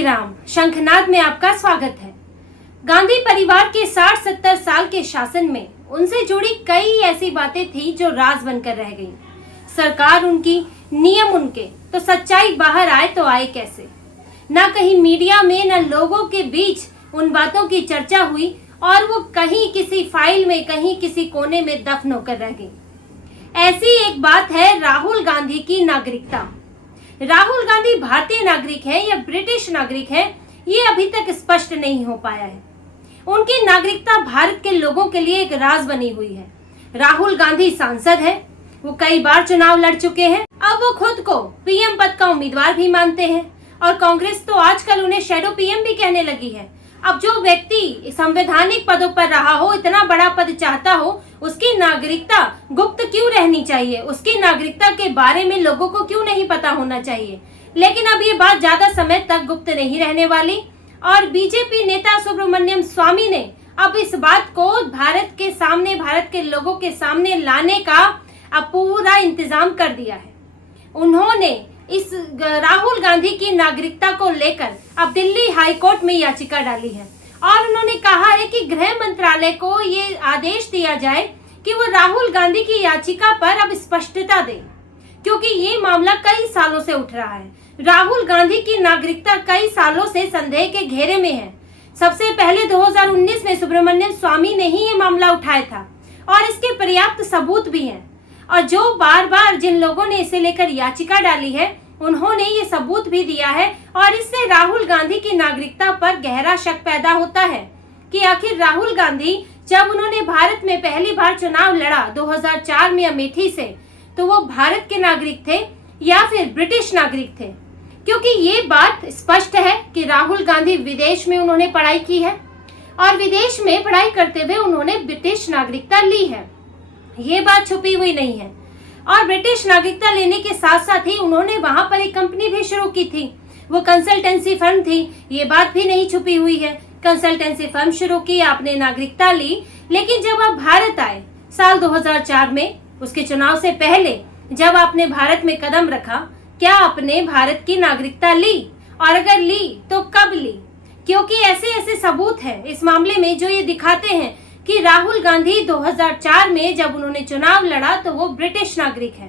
श्री राम। शंखनाद में आपका स्वागत है। गांधी परिवार के 60-70 साल के शासन में उनसे जुड़ी कई ऐसी बातें थी जो राज बनकर रह गईं। सरकार उनकी, नियम उनके, तो सच्चाई बाहर आए तो आए कैसे। ना कहीं मीडिया में न लोगों के बीच उन बातों की चर्चा हुई और वो कहीं किसी फाइल में, कहीं किसी कोने में दफन होकर रह गई। ऐसी एक बात है राहुल गांधी की नागरिकता। राहुल गांधी भारतीय नागरिक है या ब्रिटिश नागरिक है, ये अभी तक स्पष्ट नहीं हो पाया है। उनकी नागरिकता भारत के लोगों के लिए एक राज बनी हुई है। राहुल गांधी सांसद है, वो कई बार चुनाव लड़ चुके हैं। अब वो खुद को पीएम पद का उम्मीदवार भी मानते हैं और कांग्रेस तो आजकल उन्हें शैडो पीएम भी कहने लगी है। अब जो व्यक्ति संवैधानिक पदों पर रहा हो, इतना बड़ा पद चाहता हो, उसकी नागरिकता गुप्त क्यों रहनी चाहिए? उसकी नागरिकता के बारे में लोगों को क्यों नहीं पता होना चाहिए? लेकिन अब ये बात ज्यादा समय तक गुप्त नहीं रहने वाली और बीजेपी नेता सुब्रमण्यम स्वामी ने अब इस बात को भारत के सामने, भारत के लोगों के सामने लाने का अब पूरा इंतजाम कर दिया है। उन्होंने इस राहुल गांधी की नागरिकता को लेकर अब दिल्ली हाई कोर्ट में याचिका डाली है और उन्होंने कहा है कि गृह मंत्रालय को ये आदेश दिया जाए कि वो राहुल गांधी की याचिका पर अब स्पष्टता दे, क्योंकि ये मामला कई सालों से उठ रहा है। राहुल गांधी की नागरिकता कई सालों से संदेह के घेरे में है। सबसे पहले 2019 में सुब्रमण्यम स्वामी ने ही ये मामला उठाया था और इसके पर्याप्त सबूत भी हैं। और जो बार बार जिन लोगों ने इसे लेकर याचिका डाली है, उन्होंने ये सबूत भी दिया है और इससे राहुल गांधी की नागरिकता पर गहरा शक पैदा होता है कि आखिर राहुल गांधी जब उन्होंने भारत में पहली बार चुनाव लड़ा 2004 में अमेठी से, तो वो भारत के नागरिक थे या फिर ब्रिटिश नागरिक थे। क्योंकि ये बात स्पष्ट है कि राहुल गांधी विदेश में उन्होंने पढ़ाई की है और विदेश में पढ़ाई करते हुए उन्होंने ब्रिटिश नागरिकता ली है। ये बात छुपी हुई नहीं है। और ब्रिटिश नागरिकता लेने के साथ साथ ही उन्होंने वहां पर एक कंपनी भी शुरू की थी, वो कंसल्टेंसी फर्म थी। ये बात भी नहीं छुपी हुई है। कंसल्टेंसी फर्म शुरू की, आपने नागरिकता ली, लेकिन जब आप भारत आए साल 2004 में, उसके चुनाव से पहले जब आपने भारत में कदम रखा, क्या आपने भारत की नागरिकता ली? और अगर ली तो कब ली? क्योंकि ऐसे ऐसे सबूत हैं इस मामले में जो ये दिखाते हैं कि राहुल गांधी 2004 में जब उन्होंने चुनाव लड़ा तो वो ब्रिटिश नागरिक है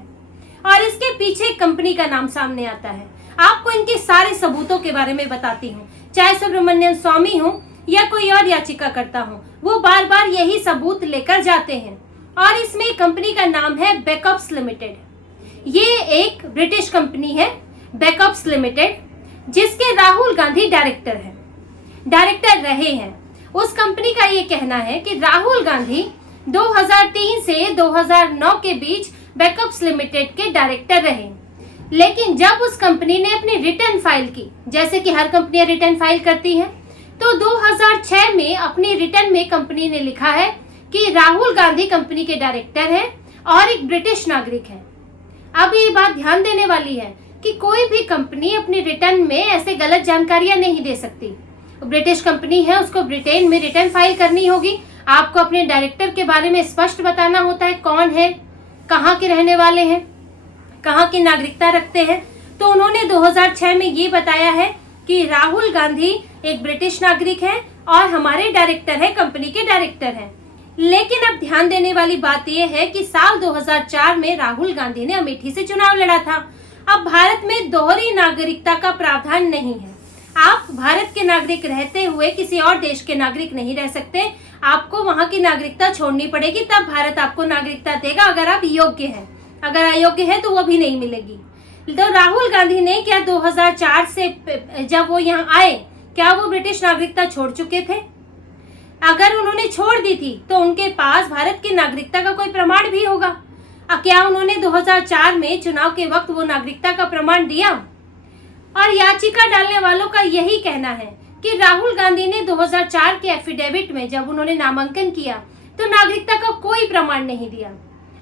और इसके पीछे कंपनी का नाम सामने आता है। आपको इनके सारे सबूतों के बारे में बताती हूँ। चाहे सुब्रमण्यम स्वामी हो या कोई और याचिका करता हो, वो बार बार यही सबूत लेकर जाते हैं। और इसमें कंपनी का नाम है बैकअप्स लिमिटेड। ये एक ब्रिटिश कंपनी है बैकअप्स लिमिटेड, जिसके राहुल गांधी डायरेक्टर रहे हैं। उस कंपनी का ये कहना है कि राहुल गांधी 2003 से 2009 के बीच बैकअप्स लिमिटेड के डायरेक्टर रहे। लेकिन जब उस कंपनी ने अपनी रिटर्न फाइल की, जैसे कि हर कंपनियां रिटर्न फाइल करती हैं, तो 2006 में अपनी रिटर्न में कंपनी ने लिखा है कि राहुल गांधी कंपनी के डायरेक्टर हैं और एक ब्रिटिश नागरिक है। अब ये बात ध्यान देने वाली है कि कोई भी कंपनी अपनी रिटर्न में ऐसे गलत जानकारियां नहीं दे सकती। ब्रिटिश कंपनी है, उसको ब्रिटेन में रिटर्न फाइल करनी होगी। आपको अपने डायरेक्टर के बारे में स्पष्ट बताना होता है, कौन है, कहाँ के रहने वाले हैं, कहाँ की नागरिकता रखते हैं। तो उन्होंने 2006 में ये बताया है कि राहुल गांधी एक ब्रिटिश नागरिक है और हमारे डायरेक्टर है, कंपनी के डायरेक्टर हैं। लेकिन अब ध्यान देने वाली बात यह है कि साल 2004 में राहुल गांधी ने अमेठी से चुनाव लड़ा था। अब भारत में दोहरी नागरिकता का प्रावधान नहीं है। आप भारत के नागरिक रहते हुए किसी और देश के नागरिक नहीं रह सकते। आपको वहां की नागरिकता छोड़नी पड़ेगी, तब भारत आपको नागरिकता देगा अगर आप योग्य हैं। अगर अयोग्य है तो वो भी नहीं मिलेगी। तो राहुल गांधी ने क्या 2004 से जब वो यहाँ आए, क्या वो ब्रिटिश नागरिकता छोड़ चुके थे? अगर उन्होंने छोड़ दी थी तो उनके पास भारत की नागरिकता का कोई प्रमाण भी होगा। क्या उन्होंने 2004 में चुनाव के वक्त वो नागरिकता का प्रमाण दिया? और याचिका डालने वालों का यही कहना है कि राहुल गांधी ने 2004 के एफिडेविट में जब उन्होंने नामांकन किया तो नागरिकता का कोई प्रमाण नहीं दिया।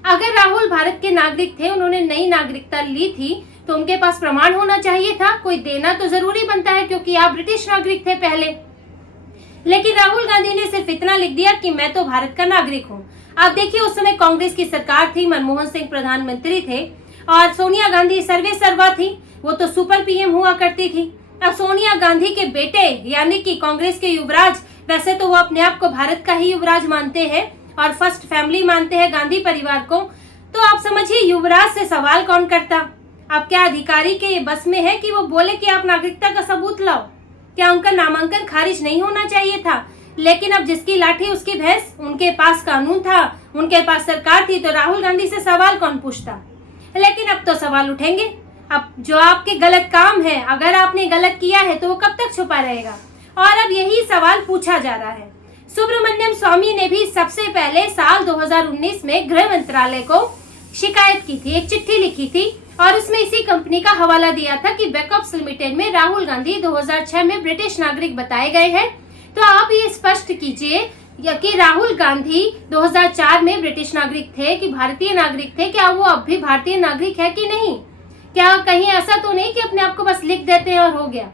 अगर राहुल भारत के नागरिक थे, उन्होंने नई नागरिकता ली थी, तो उनके पास प्रमाण होना चाहिए था, कोई देना तो जरूरी बनता है क्योंकि आप ब्रिटिश नागरिक थे पहले। लेकिन राहुल गांधी ने सिर्फ इतना लिख दिया कि मैं तो भारत का नागरिक हूँ। आप देखिए, उस समय कांग्रेस की सरकार थी, मनमोहन सिंह प्रधानमंत्री थे और सोनिया गांधी सर्वे सर्वा थी, वो तो सुपर पीएम हुआ करती थी। अब सोनिया गांधी के बेटे यानी कि कांग्रेस के युवराज, वैसे तो वो अपने आप को भारत का ही युवराज मानते हैं और फर्स्ट फैमिली मानते हैं गांधी परिवार को, तो आप समझिए युवराज से सवाल कौन करता। अब क्या अधिकारी के बस में है कि वो बोले कि आप नागरिकता का सबूत लाओ? क्या उनका नामांकन खारिज नहीं होना चाहिए था? लेकिन अब जिसकी लाठी उसकी भैंस, उनके पास कानून था, उनके पास सरकार थी, तो राहुल गांधी से सवाल कौन पूछता। लेकिन अब तो सवाल उठेंगे। अब जो आपके गलत काम है, अगर आपने गलत किया है तो वो कब तक छुपा रहेगा? और अब यही सवाल पूछा जा रहा है। सुब्रमण्यम स्वामी ने भी सबसे पहले साल 2019 में गृह मंत्रालय को शिकायत की थी, एक चिट्ठी लिखी थी और उसमें इसी कंपनी का हवाला दिया था कि बैकअप्स लिमिटेड में राहुल गांधी 2006 में ब्रिटिश नागरिक बताए गए हैं। तो आप ये स्पष्ट कीजिए कि राहुल गांधी 2004 में ब्रिटिश नागरिक थे कि भारतीय नागरिक थे? क्या वो अब भी भारतीय नागरिक है कि नहीं? क्या कहीं ऐसा तो नहीं कि अपने आप को बस लिख देते हैं और हो गया?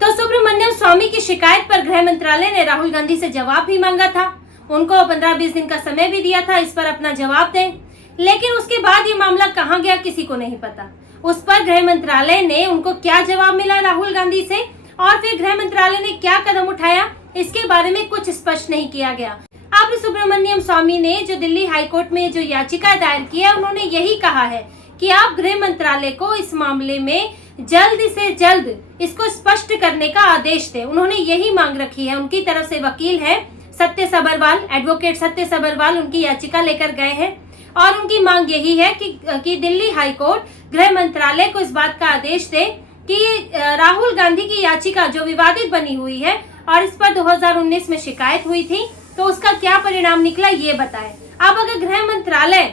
तो सुब्रमण्यम स्वामी की शिकायत पर गृह मंत्रालय ने राहुल गांधी से जवाब भी मांगा था। उनको 15-20 दिन का समय भी दिया था इस पर अपना जवाब दें, लेकिन उसके बाद ये मामला कहाँ गया किसी को नहीं पता। उस पर गृह मंत्रालय ने उनको क्या जवाब मिला राहुल गांधी से और फिर गृह मंत्रालय ने क्या कदम उठाया, इसके बारे में कुछ स्पष्ट नहीं किया गया। अब सुब्रमण्यम स्वामी ने जो दिल्ली हाईकोर्ट में जो याचिका दायर की है, उन्होंने यही कहा है कि आप गृह मंत्रालय को इस मामले में जल्द से जल्द इसको स्पष्ट करने का आदेश दें। उन्होंने यही मांग रखी है। उनकी तरफ से वकील है सत्य सबरवाल, एडवोकेट सत्य सबरवाल उनकी याचिका लेकर गए हैं और उनकी मांग यही है कि दिल्ली हाईकोर्ट गृह मंत्रालय को इस बात का आदेश दे कि राहुल गांधी की याचिका जो विवादित बनी हुई है और इस पर 2019 में शिकायत हुई थी, तो उसका क्या परिणाम निकला ये बताए। अब अगर गृह मंत्रालय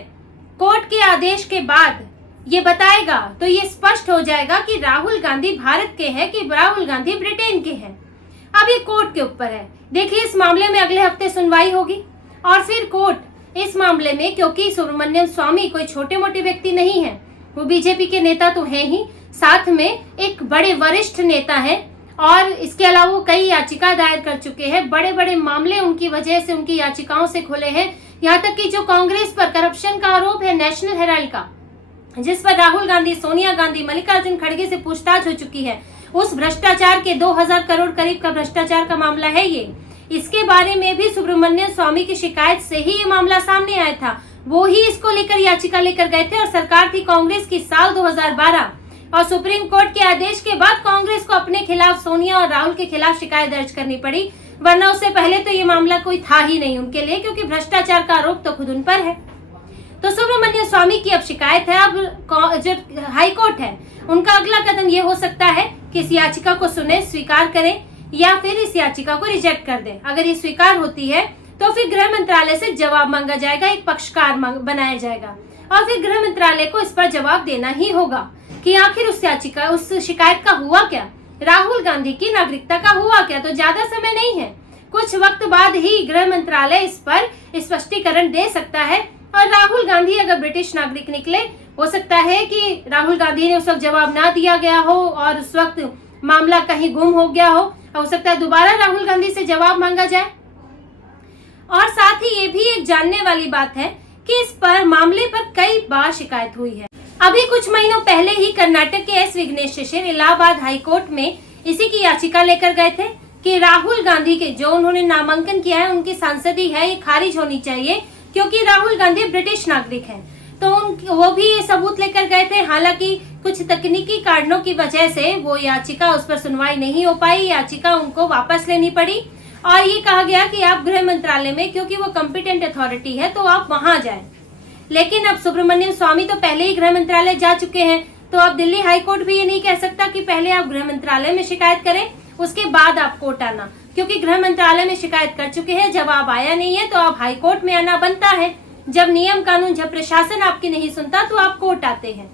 कोर्ट के आदेश के बाद ये बताएगा तो ये स्पष्ट हो जाएगा कि राहुल गांधी भारत के हैं कि राहुल गांधी ब्रिटेन के हैं। अब ये कोर्ट के ऊपर है। देखिए इस मामले में अगले हफ्ते सुनवाई होगी और फिर कोर्ट इस मामले में, क्योंकि सुब्रमण्यम स्वामी कोई छोटे मोटे व्यक्ति नहीं है, वो बीजेपी के नेता तो हैं ही, साथ में एक बड़े वरिष्ठ नेता हैं और इसके अलावा वो कई याचिका दायर कर चुके हैं। बड़े बड़े मामले उनकी वजह से, उनकी याचिकाओं से खुले हैं। यहाँ तक कि जो कांग्रेस पर करप्शन का आरोप है नेशनल हेराल्ड का, जिस पर राहुल गांधी, सोनिया गांधी, मल्लिकार्जुन खड़गे से पूछताछ हो चुकी है, उस भ्रष्टाचार के 2000 करोड़ करीब का भ्रष्टाचार का मामला है ये। इसके बारे में भी सुब्रमण्यम स्वामी की शिकायत से ही ये मामला सामने आया था। वो ही इसको लेकर याचिका लेकर गए थे और सरकार थी कांग्रेस की साल 2012 और सुप्रीम कोर्ट के आदेश के बाद कांग्रेस को अपने खिलाफ, सोनिया और राहुल के खिलाफ शिकायत दर्ज करनी पड़ी, वरना उससे पहले तो ये मामला कोई था ही नहीं उनके लिए, क्योंकि भ्रष्टाचार का आरोप तो खुद उन पर है। तो सुब्रमण्यम स्वामी की अब शिकायत है। अब जो हाईकोर्ट है उनका अगला कदम ये हो सकता है कि इस याचिका को सुने, स्वीकार करें या फिर इस याचिका को रिजेक्ट कर दें। अगर ये स्वीकार होती है तो फिर गृह मंत्रालय से जवाब मांगा जाएगा, एक पक्षकार बनाया जाएगा और फिर गृह मंत्रालय को इस पर जवाब देना ही होगा कि आखिर उस शिकायत का हुआ क्या, राहुल गांधी की नागरिकता का हुआ क्या। तो ज्यादा समय नहीं है, कुछ वक्त बाद ही गृह मंत्रालय इस पर स्पष्टीकरण दे सकता है और राहुल गांधी अगर ब्रिटिश नागरिक निकले, हो सकता है कि राहुल गांधी ने उस वक्त जवाब ना दिया गया हो और उस वक्त मामला कहीं गुम हो गया हो सकता है दोबारा राहुल गांधी से जवाब मांगा जाए। और साथ ही ये भी एक जानने वाली बात है कि इस पर मामले पर कई बार शिकायत हुई है। अभी कुछ महीनों पहले ही कर्नाटक के एस विघ्नेश शिशिर इलाहाबाद हाईकोर्ट में इसी की याचिका लेकर गए थे कि राहुल गांधी के जो उन्होंने नामांकन किया है, उनकी सांसदी है, ये खारिज होनी चाहिए क्योंकि राहुल गांधी ब्रिटिश नागरिक हैं। तो वो भी ये सबूत लेकर गए थे। हालांकि कुछ तकनीकी कारणों की वजह से वो याचिका, उस पर सुनवाई नहीं हो पाई, याचिका उनको वापस लेनी पड़ी और ये कहा गया कि आप गृह मंत्रालय में, क्योंकि वो कॉम्पिटेंट अथॉरिटी है, तो आप वहां जाएं। लेकिन अब सुब्रमण्यम स्वामी तो पहले ही गृह मंत्रालय जा चुके हैं, तो अब दिल्ली हाईकोर्ट भी ये नहीं कह सकता कि पहले आप गृह मंत्रालय में शिकायत करें उसके बाद आप कोर्ट आना, क्योंकि गृह मंत्रालय में शिकायत कर चुके हैं, जवाब आया नहीं है, तो आप हाईकोर्ट में आना बनता है। जब नियम कानून, जब प्रशासन आपकी नहीं सुनता तो आप कोर्ट आते हैं।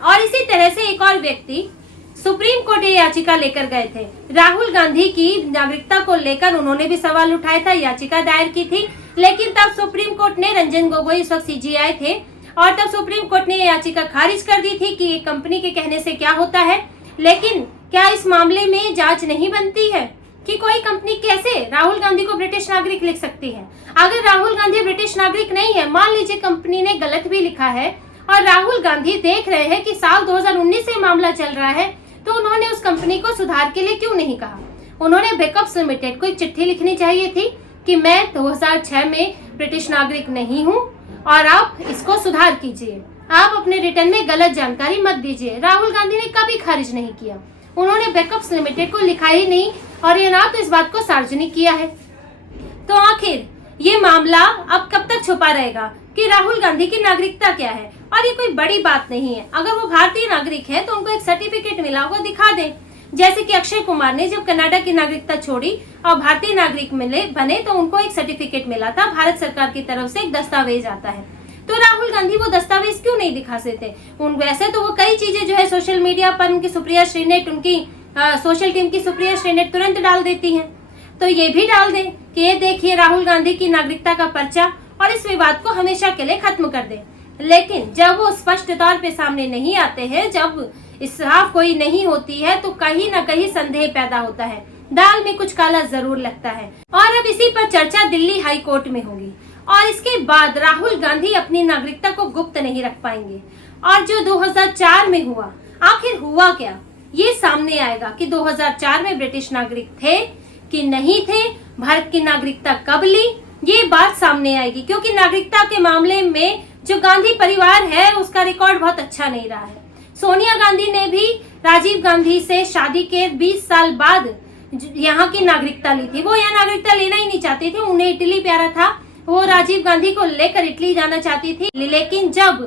और इसी तरह से एक और व्यक्ति सुप्रीम कोर्ट ये याचिका लेकर गए थे राहुल गांधी की नागरिकता को लेकर, उन्होंने भी सवाल उठाया था, याचिका दायर की थी, लेकिन तब सुप्रीम कोर्ट ने, रंजन गोगोई उस वक्त सीजीआई थे, और तब सुप्रीम कोर्ट ने याचिका खारिज कर दी थी कि कंपनी के कहने से क्या होता है। लेकिन क्या इस मामले में जांच नहीं बनती है कि कोई कंपनी कैसे राहुल गांधी को ब्रिटिश नागरिक लिख सकती है? अगर राहुल गांधी ब्रिटिश नागरिक नहीं है, मान लीजिए कंपनी ने गलत भी लिखा है और राहुल गांधी देख रहे हैं कि साल 2019 से मामला चल रहा है, तो उन्होंने उस कंपनी को सुधार के लिए क्यों नहीं कहा? उन्होंने बेकअप्स लिमिटेड को एक चिट्ठी लिखनी चाहिए थी कि मैं 2006 में ब्रिटिश नागरिक नहीं हूँ और आप इसको सुधार कीजिए, आप अपने रिटर्न में गलत जानकारी मत दीजिए। राहुल गांधी ने कभी खारिज नहीं किया, उन्होंने बेकअप्स लिमिटेड को लिखा ही नहीं और ये ना तो इस बात को सार्वजनिक किया है। तो आखिर ये मामला अब कब तक छुपा रहेगा कि राहुल गांधी की नागरिकता क्या है? और ये कोई बड़ी बात नहीं है, अगर वो भारतीय नागरिक है तो उनको एक सर्टिफिकेट मिला होगा, दिखा दें। जैसे कि अक्षय कुमार ने जब कनाडा की नागरिकता छोड़ी और भारतीय नागरिक बने तो उनको एक सर्टिफिकेट मिला था, भारत सरकार की तरफ से एक दस्तावेज आता है। तो राहुल गांधी वो दस्तावेज क्यों नहीं दिखा सकते? वैसे तो वो कई चीजें जो है सोशल मीडिया पर उनकी सुप्रिया श्रीनेट, उनकी सोशल टीम की सुप्रिया श्रीनेट तुरंत डाल देती हैं, तो ये भी डाल दें कि ये देखिए राहुल गांधी की नागरिकता का पर्चा, और इस विवाद को हमेशा के लिए खत्म कर दें। लेकिन जब वो स्पष्ट तौर पे सामने नहीं आते हैं, जब साफ कोई नहीं होती है, तो कहीं ना कहीं संदेह पैदा होता है, दाल में कुछ काला जरूर लगता है। और अब इसी पर चर्चा दिल्ली हाई कोर्ट में होगी और इसके बाद राहुल गांधी अपनी नागरिकता को गुप्त नहीं रख पाएंगे। और जो 2004 में हुआ, आखिर हुआ क्या, ये सामने आएगा कि 2004 में ब्रिटिश नागरिक थे कि नहीं थे, भारत की नागरिकता कब ली, ये बात सामने आएगी। क्योंकि नागरिकता के मामले में जो गांधी परिवार है उसका रिकॉर्ड बहुत अच्छा नहीं रहा है। सोनिया गांधी ने भी राजीव गांधी से शादी के 20 साल बाद यहाँ की नागरिकता ली थी। वो यहाँ नागरिकता लेना ही नहीं चाहती थी, उन्हें इटली प्यारा था, वो राजीव गांधी को लेकर इटली जाना चाहती थी। लेकिन जब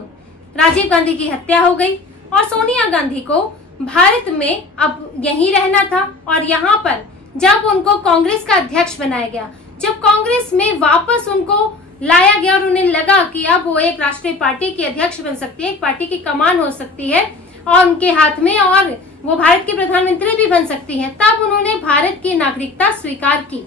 राजीव गांधी की हत्या हो गई और सोनिया गांधी को भारत में अब यहीं रहना था, और यहाँ पर जब उनको कांग्रेस का अध्यक्ष बनाया गया, जब कांग्रेस में वापस उनको लाया गया और उन्हें लगा कि अब वो एक राष्ट्रीय पार्टी की अध्यक्ष बन सकती है, एक पार्टी की कमान हो सकती है और उनके हाथ में, और वो भारत की प्रधानमंत्री भी बन सकती हैं, तब उन्होंने भारत की नागरिकता स्वीकार की।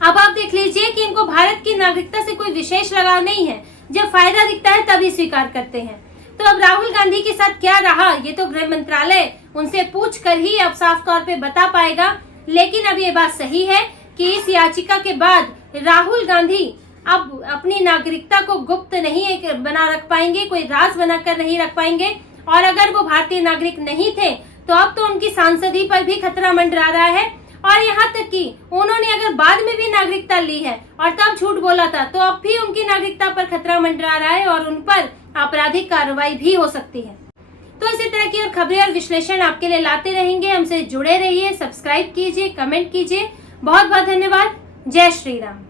अब आप देख लीजिए कि इनको भारत की नागरिकता से कोई विशेष लगाव नहीं है, जब फायदा दिखता है तभी स्वीकार करते हैं। तो अब राहुल गांधी के साथ क्या रहा, ये तो गृह मंत्रालय उनसे पूछ कर ही अब साफ तौर पे बता पाएगा। लेकिन अब ये बात सही है कि इस याचिका के बाद राहुल गांधी अब अपनी नागरिकता को गुप्त नहीं बना रख पाएंगे, कोई राज बनाकर नहीं रख पाएंगे। और अगर वो भारतीय नागरिक नहीं थे तो अब तो उनकी सांसदी पर भी खतरा मंडरा रहा है। और यहाँ तक कि उन्होंने अगर बाद में भी नागरिकता ली है और तब झूठ बोला था, तो अब भी उनकी नागरिकता पर खतरा मंडरा रहा है और उन पर आपराधिक कार्रवाई भी हो सकती है। तो इसी तरह की और खबरें और विश्लेषण आपके लिए लाते रहेंगे। हमसे जुड़े रहिए, सब्सक्राइब कीजिए, कमेंट कीजिए। बहुत बहुत धन्यवाद। जय श्री राम।